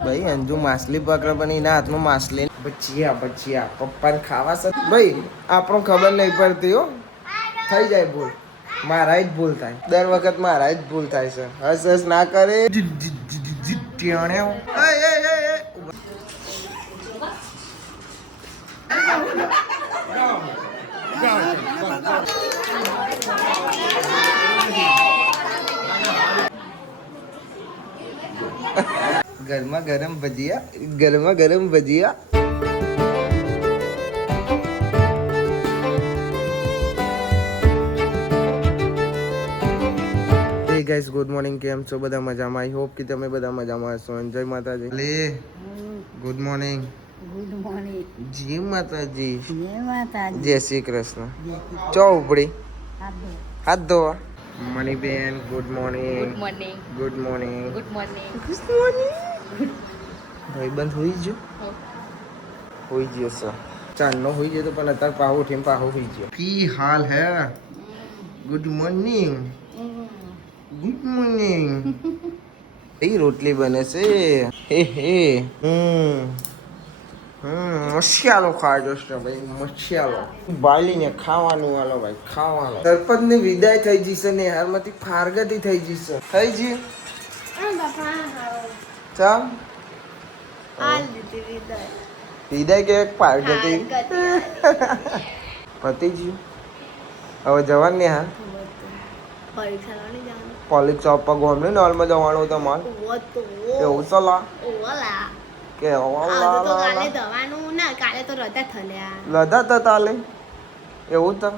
ભાઈ અંજુ માછલી પકડ પણ એના હાથમાં માછલી બચિયા બચિયા પપ્પાને ખાવા છે ભાઈ આપણો ખબર નહીં પડતી હો થઈ જાય ભૂલ મારા જ ભૂલ થાય દર વખત મારા જ ભૂલ થાય છે હસ હસ ના કરે ગરમા ગરમ ભજીયા ગરમા ગરમ ભજીયા ગાઈસ ગુડ મોર્નિંગ કેમ છો બધા મજામાં આઈ હોપ કે તમે બધા મજામાં હશો જય માતાજી લે ગુડ મોર્નિંગ જય માતાજી જય શ્રી કૃષ્ણ ચો ઉપડી હાથ ધોવા મનીબેન ગુડ મોર્નિંગ ગુડ મોર્નિંગ ભાઈબંધ હોઈ ગયો સર ચાંદનો હોઈ ગયો તો પણ અત્યારે પાહો ઉઠીને પાહો હોઈ ગયો કી હાલ હે ગુડ મોર્નિંગ ગુડ મોર્નિંગ એ રોટલી બને છે હે મસાલો ખાજો છે ભાઈ મસાલો બાલીને ખાવાનું વાલો ભાઈ ખાવાનું સરપંચ ની વિદાય થઈ જશે ને હારમાંથી ફારગતી થઈ જશે થઈ જી ચા વિદાય કે ફારગતી પતિ જી હવે જવાનું ને હા પરીક્ષા આપવા ગોમને નોલમાં જવાનું તમારે એવું સલા કે લદા તો તાલે એવું તો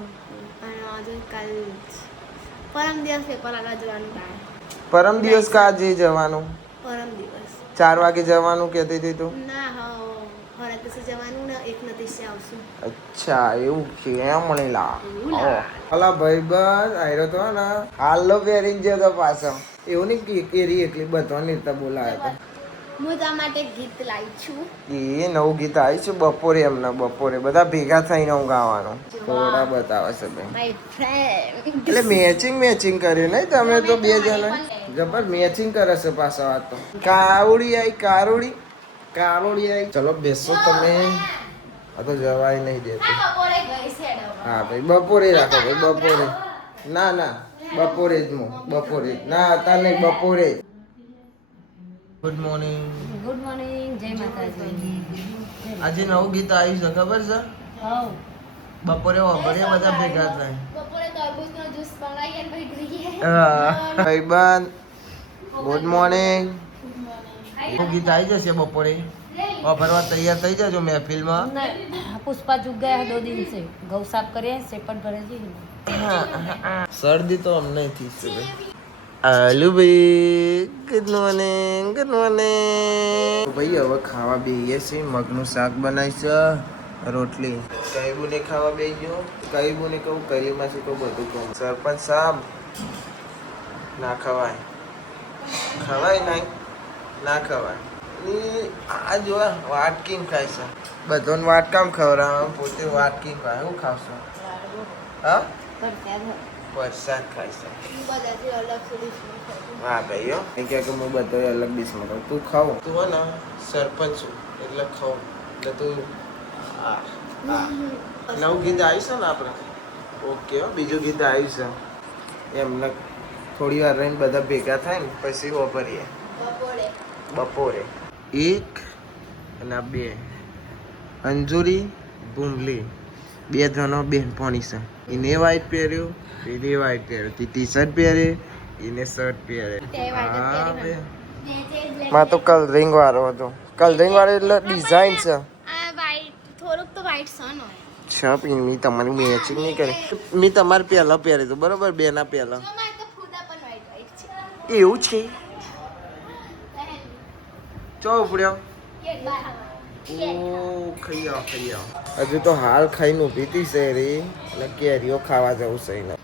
પરમ દિવસ કાજે જવાનું 4 વાગે જવાનું કહેતી હતી તું અચ્છા એવું છે એમ મને અલા ભાઈ બસ આયરો તો ને હાલો પહેરીને જતો પાછો એવું નહીં કેરી એકલી બધાની રીતે બોલાવે હું તમારા માટે ગીત લાવી છું એ નવું ગીત આવી છે બપોરે એમના બપોરે બધા ભેગા થઈને હું ગાવાનું થોડા બતાવે છે એટલે મેચિંગ કર્યું નહીં તમે તો બે જણા જબર મેચિંગ કરે છે પાછા વાત તો કારોડી આવી ચલો બેસો તમે આ તો જવાય નહીં દેતું હા ભાઈ બપોરે રાખો ભાઈ બપોરે ના બપોરે જ બપોરે ના હતા નહીં બપોરે ગુડ મોર્નિંગ જય માતાજી આજે નવું ગીત આવ્યું છે ખબર છે બપોરે વાપરે બધા ભેગા થાય બપોરે તરબૂચનો જ્યુસ બનાવીએ ને પછી પીએ ભાઈબંધ ગુડ મોર્નિંગ ગીત આવી જશે બપોરે વાપરવા તૈયાર થઈ જજો મહેફિલમાં પુષ્પા ચૂક ગયા 2 दिन से गौ साफ करे सेपट भरे जी શરદી તો અમને થઈ છે ભાઈ આલુ ભાઈ ગુડ મોર્નિંગ ભાઈ હવે ખાવા બેહીએ છીએ મગનું શાક બનાવી છે રોટલી કઈબુને ખાવા બેહી ગયો કઈબુને કહું કરીમાં છે કહું બધું કહું સરપંચ સાહેબ ના ખવાય નહીં ના ખવાય આ જો વાટકીમ ખાય છે બધાને વાટકામ ખવડાવે પોતે વાટકીમ ખાય હું ખાવશો હા વરસાદ ખાય છે હા ભાઈઓ એ કહે કે હું બધો અલગ ડીશમાં ખાઉં તું ખાવ તું હે ને સરપંચ છું એટલે ખાવ એટલે તું નવું ગીત આવ્યું છે ને આપણે ઓકે બીજું ગીત આવ્યું છે એમને થોડી વાર રહીને બધા ભેગા થાય ને પછી વાપરીએ બપોરે 1 અને 2 અંજુરી ભૂમલી 2 જણો બેનપણી છે એને વ્હાઈટ પહેર્યું એને વ્હાઈટ પહેર્યું ટી શર્ટ પહેરે એને શર્ટ પહેરે માં તો કલરિંગ વાળો હતો કલરિંગ વાળો એટલે ડિઝાઇન છે થોડુંક તો વ્હાઈટ સન હોય છપ મેં તમારી મેચિંગ નહીં કરી મેં તમારે પહેલા પહેરી હતું બરોબર બેના પહેલા એવું છે ચો ઉપડ્યો ઓ ખાઈ આવો હજુ તો હાલ ખાઈને ઊભી હતી શેરી અને કેરીઓ ખાવા જવું છે ને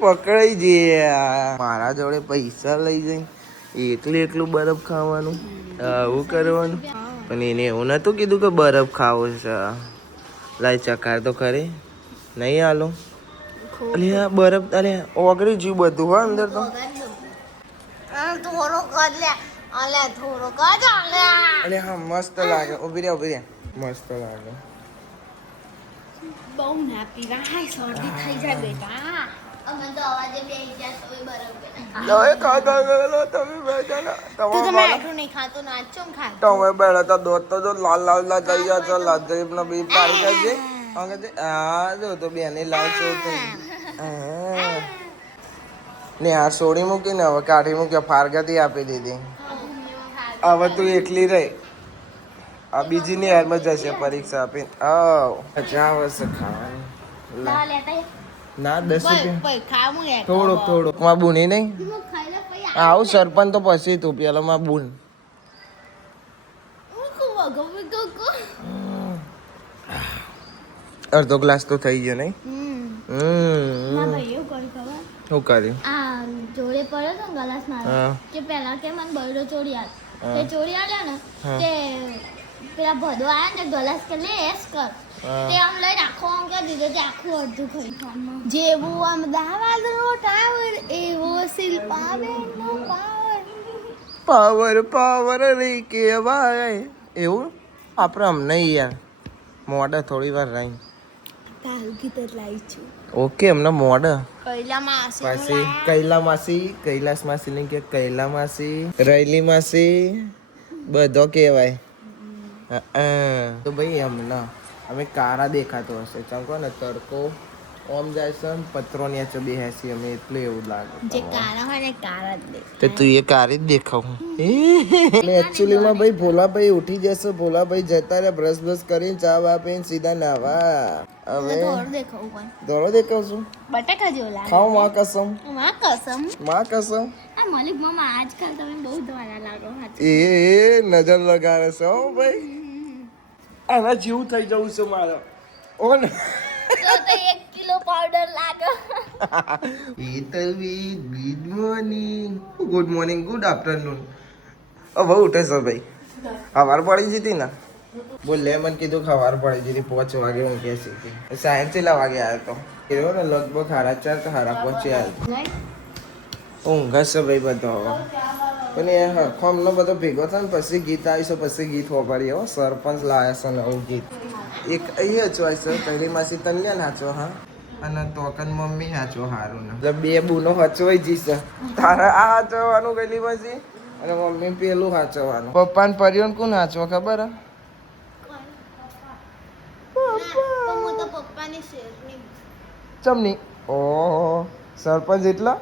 પકડાઈ ગયા મારા જોડે પૈસા લઈ જઈ એકલું બરફ ખાવાનું આવું કરવાનું પણ એને એવું નતું કીધું કે બરફ ખાવો છે. લાઈ ચકાર તો ખરી નહીં હાલો. અલે આ બરફ અરે ઓગળી જ્યું બધું હો અંદર તો. અલે હા મસ્ત લાગે. ઉભી રે મસ્ત લાગે. બહુ ના પીવાય શરદી થઈ જાય બેટા. અમે તો અવાજે બેસી ગયા તોય બરફ કે તમે ખાતા ગયેલો તમે બેઠા તું તો મેઠું નહીં ખાતો નાચું ખાતો તમે બેઠા તો દોત તો જો લાલ લાલ થઈ ગયા છો લાજરીબ નો બી પાડી જશે અંગે આ જો તો બેને લાલ ચો થઈ ને આ સોડી મૂકી ને હવે કાઢી મૂકી ફારગતી આપી દીધી. હવે તું એકલી રહી. આ બીજી ની હાલમાં જશે પરીક્ષા આપીને. મજા આવશે ખાવાની. ના લેતા ના 10 રૂપિયા પઈ ખાવું હે થોડોક માં બુની નહીં ખાઈ લે પઈ આવું સરપંચ તો પછી તું પેલા માં બુન અડધો ગ્લાસ તો થઈ ગયો નહીં. ના ભાઈ એવું કરી ખબર શું કર્યું? આ જોડે પડ્યો તો ગલાસ મારો કે પેલા કે મને બરડો ચોરી આલ તે ચોરી આલ્યા ને તે પેલા ભદો આયા ને ગલાસ કે લે એસ કર તે આમ લઈને આખો આમ કે દીધો તે આખું અડધું ખાઈ ખાનમાં જેવું આમ દાવાદનો ટાવર એવો શિલ્પાબેનનો પાવર પાવર રે કેવાય એવું આપણે આમ નહીં યાર મોડા થોડી વાર રહી. તાલ ગીત લાવી છું ઓકે એમને મોડા પહેલા માસી પછી કૈલા માસી કૈલાસ માસી ને કે કૈલા માસી રૈલી માસી બધો કહેવાય. તો ભાઈ એમના અમે કારા દેખાતો હશે ચમકો ને તડકો ઓમ જાય છે ને પત્રો ની આચે બેસી અમે એટલે એવું લાગે જે કાળા હોય ને કાળા જ દે તે તું એ કારી જ દેખાવ. એટલે એકચ્યુઅલી માં ભાઈ ભોલાભાઈ ઉઠી જશે. ભોલાભાઈ જતા રે બ્રશ બ્રશ કરીને ચા વા પીને સીધા નાવા. હવે દોડ દેખાવું પણ દોડો દેખાવશું બટાકા જેવો લાગે ખાઓ માં કસમ માં કસમ માં કસમ. આ મલિક મામા આજકાલ તમે બહુ દ્વારા લાગો એ નજર લગાડે છે હો ભાઈ. આના જેવું થઈ જવું છે મારે. ઓ ને તો 1 કિલો પાવડર લાગે ગુડ મોર્નિંગ ગુડ આફ્ટરનૂન. હવે ઉઠે છે ભાઈ. સવાર પડી જતી ને બોલ લે મને કીધું ખબર પડી જતી 5 વાગે હું કે શીખી સાયન્સ કેટલા વાગે આવ્યો તો એવો ને લગભગ 4:30 તો 5:30 આવ્યો. ઊંઘ હશે ભાઈ બધો હવે. પણ એ હરખોમનો બધો ભેગો થાય ને પછી ગીત આવીશું પછી ગીત વાપરીએ હો. સરપંચ લાવે છે નવું ગીત. એક અહીંયા ચોઈસ છે પહેલી માસી તને નાચો હા અને તોકન મમ્મી નાચો હારું ને બે બુનો હચવાઈ જઈશે. તારે આ હાચવાનું ગયેલી પછી અને મમ્મી પેલું હાચવાનું. પપ્પાને પરિયોન કોણ હાચવા ખબર હે? હું તો પપ્પાની શેરની ચમની ઓહો સરપંચ એટલા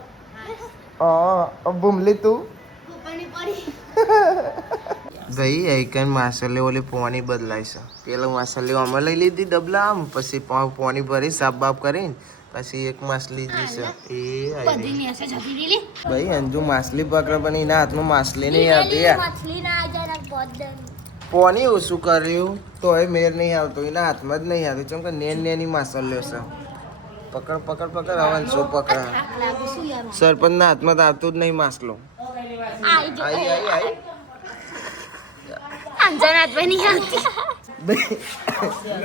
બુમલી તું પપ્પાની પડી ભાઈ એકન માસલે ઓલી પોણી બદલાય છે. પેલો માસલે આમાં લઈ લીધી ડબલા આમ પછી પોણી ભરી સાફ બાફ કરીને પછી એક માછલી જશે. એ બધી ને જતી રીલી ભાઈ અંજુ માછલી પકડે પણ એના હાથમાં માછલી નહીં આવતી યાર. મછલી ના જાય પોદન પોણી ઓછું કર્યું તો એ મેર નહીં આવતો. એના હાથમાં જ નહીં આવતું કેમ કે નેની માછલીઓ છે. પકડ પકડ પકડ આવન શું પકડા. લાગુ શું યાર સરપંચના હાથમાં તો આવતું જ નહીં માછલો. આઈ જો આઈ આઈ આઈ અંજનાત બની આવતી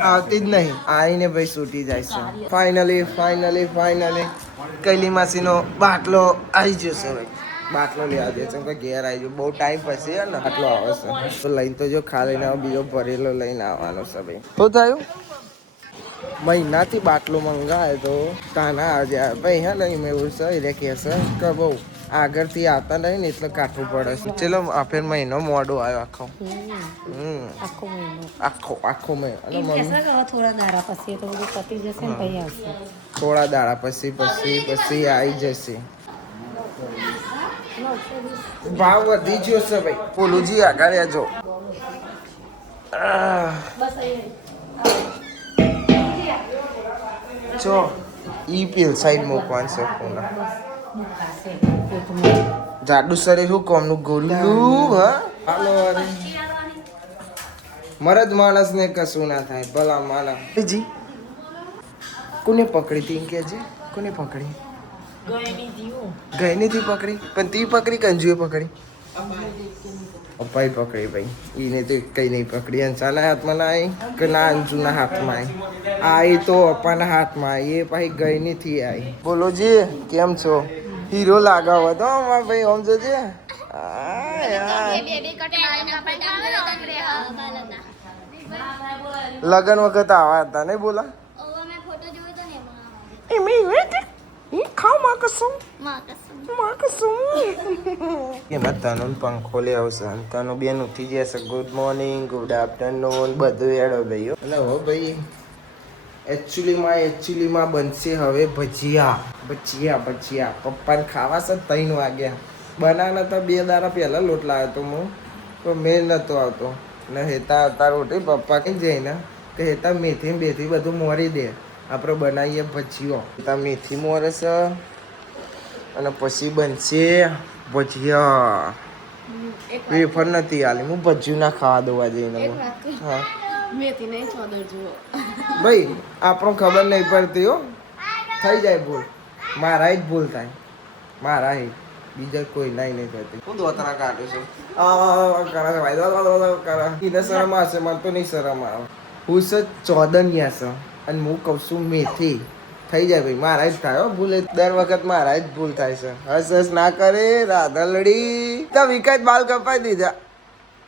આવતી જ નહીં. આવીને ભાઈ છૂટી જાય છે. ફાઇનલી કૈલી માસીનો બાટલો આવી જશે ભાઈ. બાટલો લેવા દે છે ઘેર આવી ગયો બહુ ટાઈમ પછી યાર ને આટલો આવે છે તો લઈને તો જો ખાલી ના બીજો ભરેલો લઈને આવવાનો છે ભાઈ. શું થયું? મહિનાથી બાટલો મંગાવે તો તાના આજે ભાઈ હા નહીં મેં એવું છે એ કહે છે કે બહુ આગળથી આવતા નહીં ને એટલે કાઠું પડે છે. ચલો આ ફેર મહિનો મોડો આવ્યો આખો. આખો મહિનો અને મમ્મી થોડા દાડા પછી તો બધું પતી જશે ને પછી આવશે. થોડા દાડા પછી આવી જશે. ભાવ વધી ગયો છે ભાઈ. પોલુજી આગળ આજો. જો ઈ પેલ સાઈડ મૂકવાનું છે પૂના. જાડું શરીર હું કોમનું ગોલું હા. હાલો અરે મરદ માણસ ને કશું ના થાય ભલા માલા. જી કોને પકડી તી કે છે કોને પકડી? ગઈ નથી પકડી પણ તી પકડી કંજુએ પકડી. પપ્પાએ પકડી ભાઈ એને તો કઈ નહીં પકડી અંશાના હાથમાં ના આવી કે ના અંશુના હાથમાં આવી તો પપ્પાના હાથમાં આવી એ પછી ગઈ નથી આવી. બોલો જી કેમ છો? હીરો લાગાવો તો અમારા ભાઈ આમ જોજે. લગન વખત આવા હતા નહીં બોલા એમાં તનો પંખો લે આવશે તનો બેન ઉઠી જશે. ગુડ મોર્નિંગ, ગુડ આફ્ટરનૂન બધું એડો ભાઈઓ. અને હવે ભાઈ એકચ્યુઅલીમાં બનશે હવે ભજીયા. પપ્પાને ખાવા છે 3 વાગ્યા. બનાવના તો 2 દાડા પહેલા લોટ લાવ્યો તો હું તો મેળ નતો આવતો ને હેતા હતા રોટી. પપ્પા કઈ જઈને કે હેતા મેથી બેથી બધું મોરી દે આપણે બનાવીએ ભજીયો. હેતા મેથી મોરે છે અને પછી બનશે ભજીયા. વેફર નથી આલી હું ભજીયું ના ખાવા દવા જઈને. હા મેથી નહીં ચોદર જુઓ ભાઈ આપણો ખબર નહીં પડતી હો. થઈ જાય ભૂલ, મારા જ ભૂલ થાય મારા બીજા કોઈ નહીં થતી. હું દોતરા કાઢું છું એને શરમ આવશે મને તો નહીં શરમ આવે. હું છે ચોદનિયા છે અને હું કહું છું મેથી. થઈ જાય ભાઈ મારા જ થાય હો ભૂલ. દર વખત મારા જ ભૂલ થાય છે. હસ ના કરે રાધા લડી તો વિકાસ બાલ કપાઈ દીધા.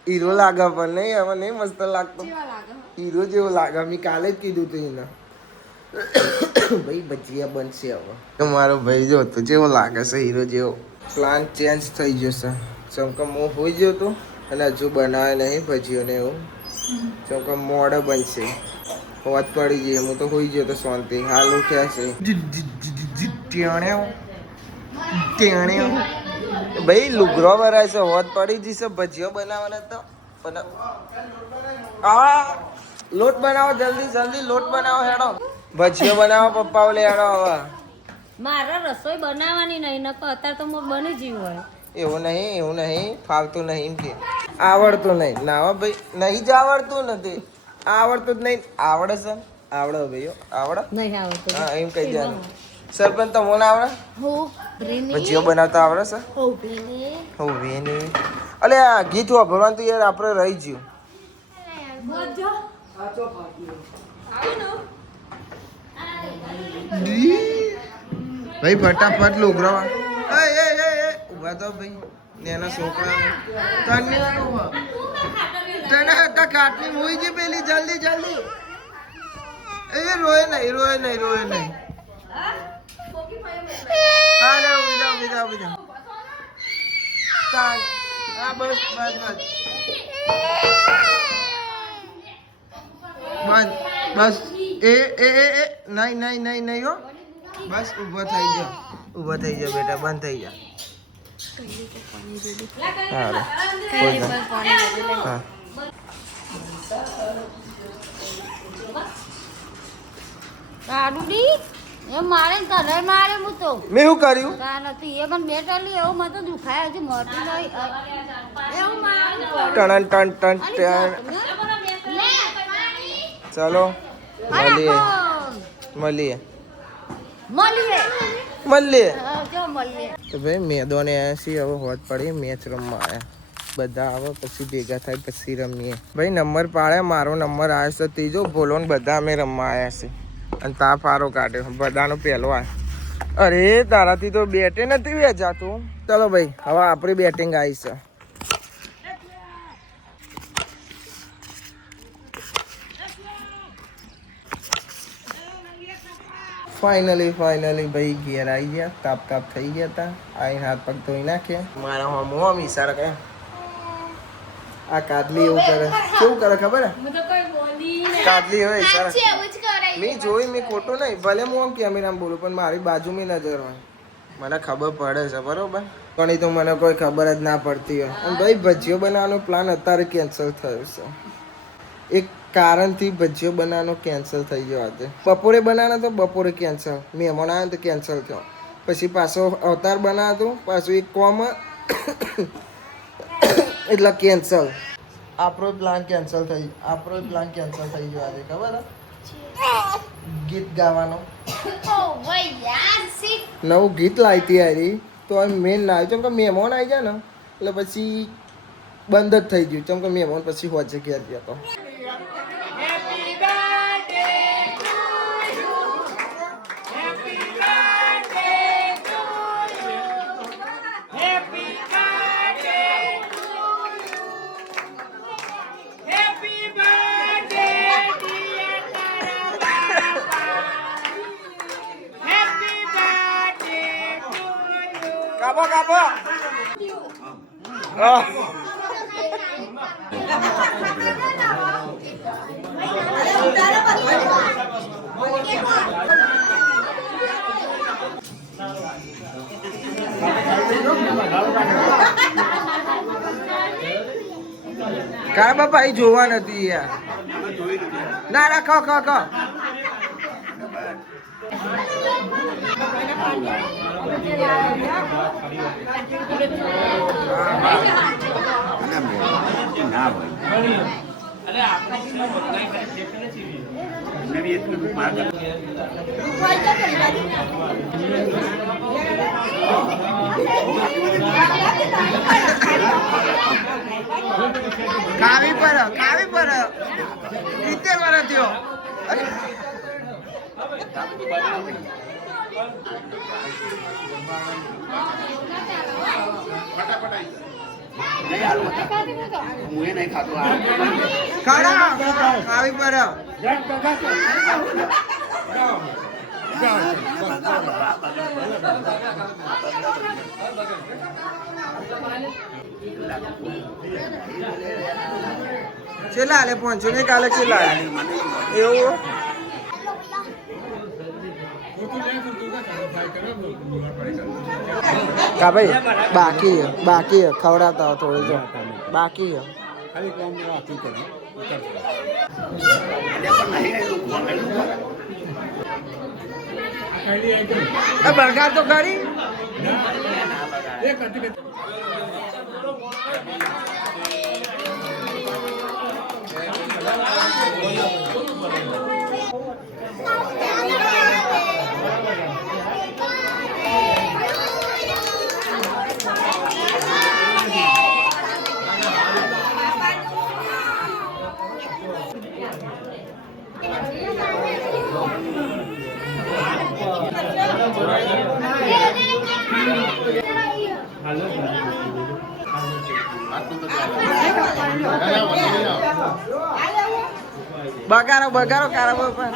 હીરો લાગે પણ નહીં હવે નહીં મસ્ત લાગતો. હીરો જેવો લાગે. મેં કાલે જ કીધું તું એને ભાઈ ભજીયા બનશે હવે. મારો ભાઈ જો તો જેવો લાગે છે હીરો જેવો. પ્લાન ચેન્જ થઈ જશે. ચમકે હું હોઈ ગયો હતો અને હજુ બનાવે નહીં ભજીઓને એવું. ચમકે મોડે બનશે. વાત પડી જઈએ હું તો હોઈ ગયો તો શાંતિ. હાલ ઉઠ્યા છે ભાઈ લુગરો ભરાય છે. હોત પડી જશે ભજીયો બનાવવાના તો પણ હા લોટ બનાવો જલ્દી લોટ બનાવો હેડો. ભજીયો બનાવો પપ્પા ઓલે હેડો હવે. મારા રસોઈ બનાવવાની નહીં નકર અત્યારે તો હું બની જીવ હોય. એવું નહીં ફાવતું નહીં કે આવડતું નહીં ના ભાઈ. નહીં જ આવડતું નથી. આવડતું જ નહીં. આવડે છે આવડે ભાઈઓ આવડે નહીં આવડતું. હા એમ કહી દેવાનું. સરપંચ તો મને આવડે ભજીયો બનાવતા આવડે છે. હોવે ને અલે આ ગીત વાપરવાનું તો યાર આપણે રહી ગયું. ભાઈ ફટાફટ લુગરા ઉભા તો ભાઈ નેના છોકરા તને હતા કાટલી મોઈ જે પેલી જલ્દી એ રોય નહીં અરે વિદા હા બસ એ નહીં હો બસ ઊભો થઈ જાઓ બેટા બંધ થઈ જા. હા કાડુડી એ મારે તને મારે હું તો મેં શું કર્યું? કા નથી એ પણ બેઠેલી એવું મને તો દુખાય હજી મોટી નહીં એવું મારું ટન ચલો મળીએ તો ભાઈ મેદોને આવ્યા હવે હોત પડી મેચ રમવા આવ્યા બધા આવે પછી ભેગા થાય પછી રમીએ. ભાઈ નંબર પાડે મારો નંબર આવ્યો છે ત્રીજો બોલો ને બધા અમે રમવા આવ્યા છે અને તા ફારો કાઢ્યો બધાનો પહેલો આ. અરે તારાથી તો બેટે નથી વેચાતું. ચલો ભાઈ હવે આપણી બેટિંગ આવી છે. ફાઇનલી ભાઈ ઘેર આવી ગયા. તાપ થઈ ગયા હતા. આઈને હાથ પગ ધોઈ નાખ્યા. મારા હમ ઈશારા કરે આ કાદલી એવું કરે. કેવું કરે ખબર હે કાદલી હોય ઈશારા. મેં જોઈ મેં ખોટું નહીં ભલે હું આમ કેમેરામાં બોલું પણ મારી બાજુમાં નજર હોય મને ખબર પડે છે બરોબર. પણ એ તો મને કોઈ ખબર જ ના પડતી હોય. અને ભાઈ ભજીયો બનાવવાનો પ્લાન અત્યારે કેન્સલ થયો છે. એક કારણથી ભજીયો બનાવવાનો કેન્સલ થઈ ગયો આજે. બપોરે બનાવવાનો તો બપોરે કેન્સલ. મહેમાન આવ્યો તો કેન્સલ થયો. પછી પાછો અવતાર બનાવતો પાછું એક કોમ એટલે કેન્સલ. આપણો પ્લાન કેન્સલ થઈ ગયો આજે ખબર હે ગીત ગાવાનો. નવું ગીત લાવતી આવી તો મેન ના આવી કે મહેમાન આવી જાય ને એટલે પછી બંધ જ થઈ ગયું કેમ કે મહેમાન પછી હોજે ઘેર ગયા તો કાપો કાપો કા બાપા એ જોવા નથી યાર ના ના ખાઓ ખાઓ ખાઓ કાવી પર 70 વર્ષ થયો કાવી પર ચેલા લે પહોંચો ને કાલે ચેલા એવું કા ભાઈ બાકી ખવડાવતા થોડું જો બાકી બરગાર તો કરી બગારો કારા બાપા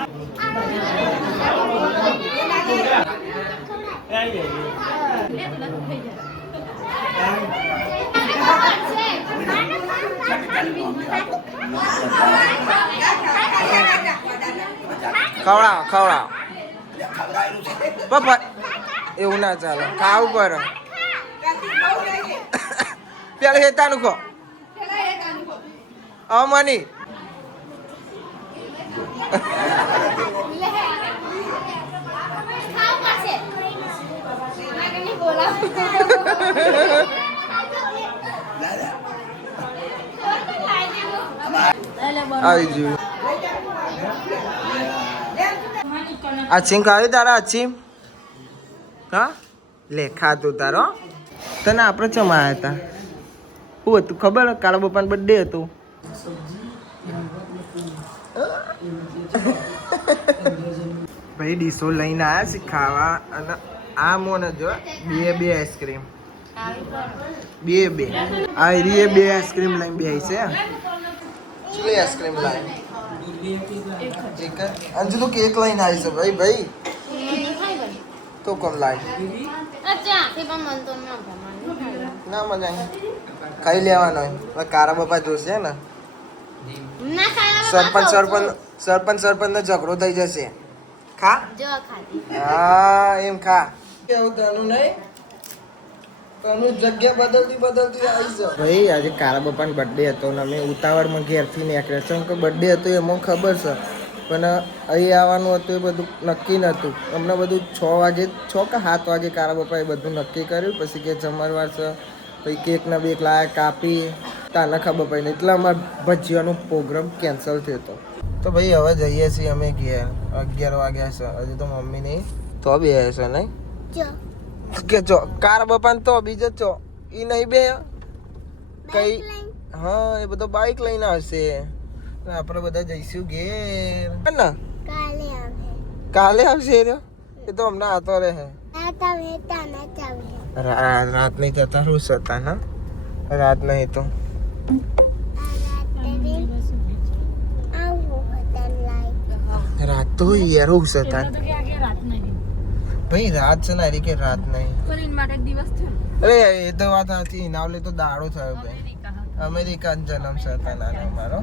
ખવડાવ પપ્પા એવું ના ચાલે ખાવું પડે પેલા હેતાનું કહો મની આવી જોયું અચીમ ખાવી તારા અચીમ હા લે ખાતું તારો તને આપણે ચમાયા હતા શું હતું ખબર કાળા બાપાનો બર્થડે હતું ભાઈ ડીશો લઈને આવ્યા છે ખાવા અને આ મોને જો બે આઈસ્ક્રીમ બે આ રીએ બે આઈસ્ક્રીમ લઈને બે છે ચૂલી આઈસ્ક્રીમ લાવી અંજુ તો કેક લઈને આવી છે ભાઈ તો કોણ લાવી ના મજા આવી ખાઈ લેવાનો કારા બાપા જોશે ને સરપંચ નો ઝઘડો થઈ જશે ખા હા એમ ખા કેવું તનું નહીં તનું જગ્યા બદલતી આવી છે ભાઈ આજે કારા બાપાનો બર્થડે હતો ને અમે ઉતાવળમાં ઘેરથી નીકળ્યા છે કે બર્થડે હતો એમાં ખબર છે પણ અહીં આવવાનું હતું એ બધું નક્કી નહોતું અમને બધું 6 વાગે 6 કે 7 વાગે કારા બાપાએ બધું નક્કી કર્યું પછી કે જમણવાર છે પછી કેક ને બેક લાયા કાપી તાને ખબર પડી એટલે અમારે ભજીયાનો પ્રોગ્રામ કેન્સલ થયો હતો તો ભાઈ હવે જઈએ છીએ અમે ઘેર 11 વાગ્યા છે હજી તો મમ્મી નહીં તો બે છે નહીં કે ચો કારા બાપાને તો બીજો ચો ઈ નહીં બે કઈ હા એ બધો બાઈક લઈને આવશે અને આપણે બધા જઈશું ઘેર ને કાલે આવશે એ તો હમણાં આવતો રહે રાત નહીં જતા શું હતા ના રાત નહીં તો રાત તો યાર હું હતા ભાઈ રાત છે ને કે રાત નહીં અરે એ તો વાત સાચી નાવલે તો દાડો થયો ભાઈ અમેરિકા જન્મ છે નાનો મારો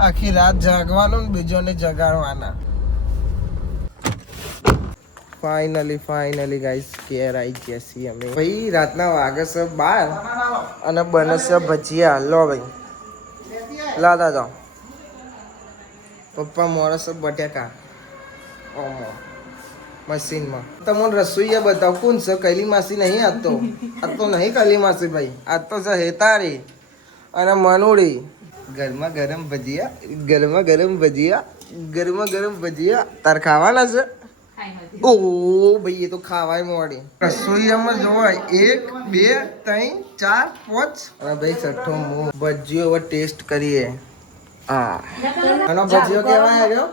આખી રાત જાગવાનું ને બીજોને જગાડવાના ફાઇનલી ગાઈસ કેર આવી ગયા છીએ અમે ભાઈ રાતના વાગે છે 12 અને બને છે ભજીયા લો ભાઈ લાદા જાઓ પપ્પા મોરે છે બટેકા ઓમો મશીનમાં તમને રસોઈ બતાવ કોણ છે કૈલી માસી નહીં આજ તો નહીં કૈલી માસી ભાઈ આજ તો છે હેતારી અને મનુડી ગરમા ગરમ ભજીયા તાર ખાવાના છે ઓ ભાઈ એ તો ખાવાય મોડી રસોઈયામાં જોવાય 1 2 3 4 5 અને ભાઈ છઠ્ઠો મું ભજીયો હવે ટેસ્ટ કરીએ આનો ભજીયો કેવાય આવ્યો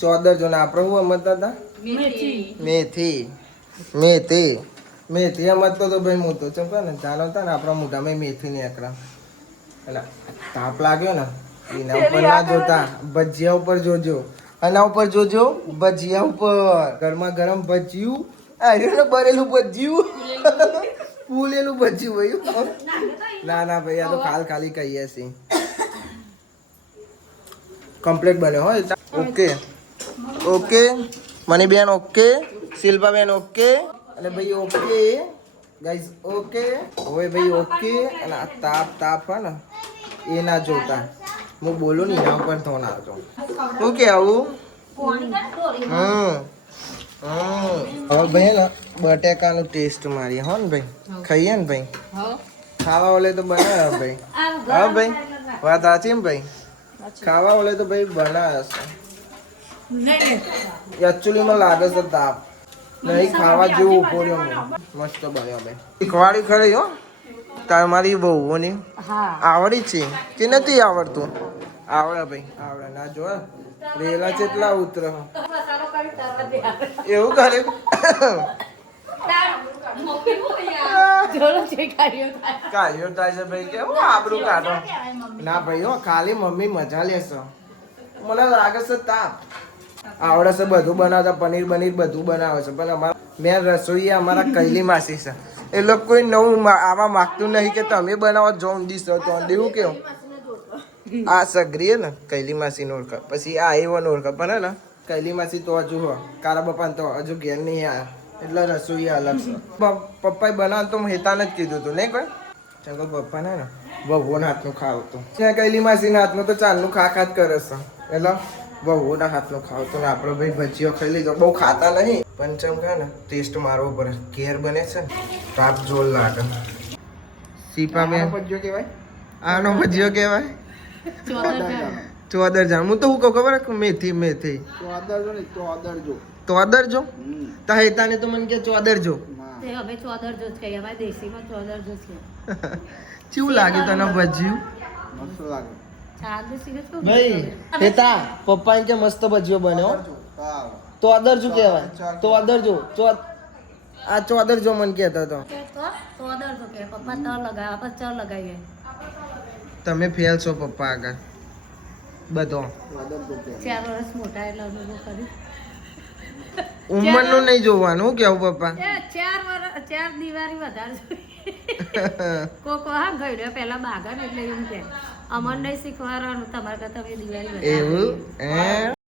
ચોદર જો ને આપણે શું સમજતા હતા મેથી સમજતો તો ભાઈ હું તો ચંપે ને ચાલો હતા ને આપણા મોઢામાં મેથી ની એકરા એટલે તાપ લાગ્યો ને એના ઉપર ના જોતા ભજીયા ઉપર જોજો આના ઉપર જોજો ભજીયા ઉપર ગરમા ગરમ ભજીયું આર્યું બરેલું ભજીયું ફૂલેલું ભજીયું ભાઈ ના ભાઈ આ તો ખાલી કહીએ છીએ કમ્પ્લીટ બન્યો હોય ઓકે મની બેન ઓકે શિલ્પા બેન ઓકે અને ભાઈ ઓકે ગાઈઝ ઓકે હવે ભાઈ ઓકે અને આ તાપ હોય ને એ ના જોતા હું બોલું ને એના ઉપર તો ના આવજો શું કે આવું હવે ભાઈ ને બટેકાનો ટેસ્ટ મારીએ હો ને ભાઈ ખાઈએ ને ભાઈ ખાવા વાલે તો બનાવ્યા ભાઈ હા ભાઈ વાત સાચી ને ભાઈ ખાવા વાલે તો ભાઈ બનાવ્યા છે એકચ્યુઅલીમાં લાગે છે તાપ નહીં ખાવા જેવું ઉભો રહ્યો મસ્ત બન્યો ભાઈ શીખવાડી ખરી હો તમારી બહુઓની આવડી છે કે નથી આવડતું આવડે ભાઈ આવડે ના જો રેલા કેટલા ઉતર એવું કરે કાર્યો થાય છે ભાઈ કેવું આબરું કાઢો ના ભાઈ હો ખાલી મમ્મી મજા લેશો મને લાગે છે તાપ આવડે છે બધું બનાવતા પનીર બધું બનાવે છે પણ અમારા મેં રસોઈ અમારા કૈલી માસી છે એ લોકો કોઈ નવું આવા માગતું નહીં કે તમે બનાવો જોમ દીશો તો દેવું કેવું આ સગરી ને કૈલી માસી નો ઓળખ પછી આ એવો નો ઓળખ પણ ને કૈલી માસી તો હજુ હો કારા પપ્પા તો હજુ ઘેર નહીં આવ્યા એટલે રસોઈ અલગ છે પપ્પાએ બનાવ તો હેતાને જ કીધું હતું નહીં કોઈ ચાલો પપ્પા ને બહુના હાથનું ખાવતું ત્યાં કૈલી માસીના હાથનું તો ચાલનું ખા જ કરે છે એટલે બહુના હાથનું ખાવતું ને આપણે ભાઈ ભજીયો ખાઈ લીધો બહુ ખાતા નહીં પંચમ ખા ને ટેસ્ટ મારવો પડે ઘેર બને છે ને તાપ જોર લાગે સીપા મેં ભજીયો કહેવાય આનો ભજીયો કહેવાય ચોદર જાણ હું તો હું કહું ખબર મેથી ચોદર જો તો હેતાને તો મને કે ચોદર જો અમે ચોદર જો કહીએ અમારે દેશીમાં ચોદર જો છે કેવું લાગે તને ભજીયું મસ્ત લાગે ભાઈ હેતા પપ્પા કે મસ્ત ભજીયો બન્યો ચોદર જો કહેવાય ચોદર જો આ ચોદર જો મને કહેતા તો ચોદર જો કે પપ્પા તર લગાવ્યા પછી ચર લગાવીએ તમે ફેલ છો પપ્પા આગળ બધો 4 વર્ષ મોટા એટલે અનુભવ કરી ઉંમરનું નહીં જોવાનું કેવું પપ્પા 4 દિવાળી વધારે કોકો હા ગયો પેલા બાગા ને એટલે એમ કે અમર નહીં શીખવાડવાનું તમારે કરતા દિવાળી એવું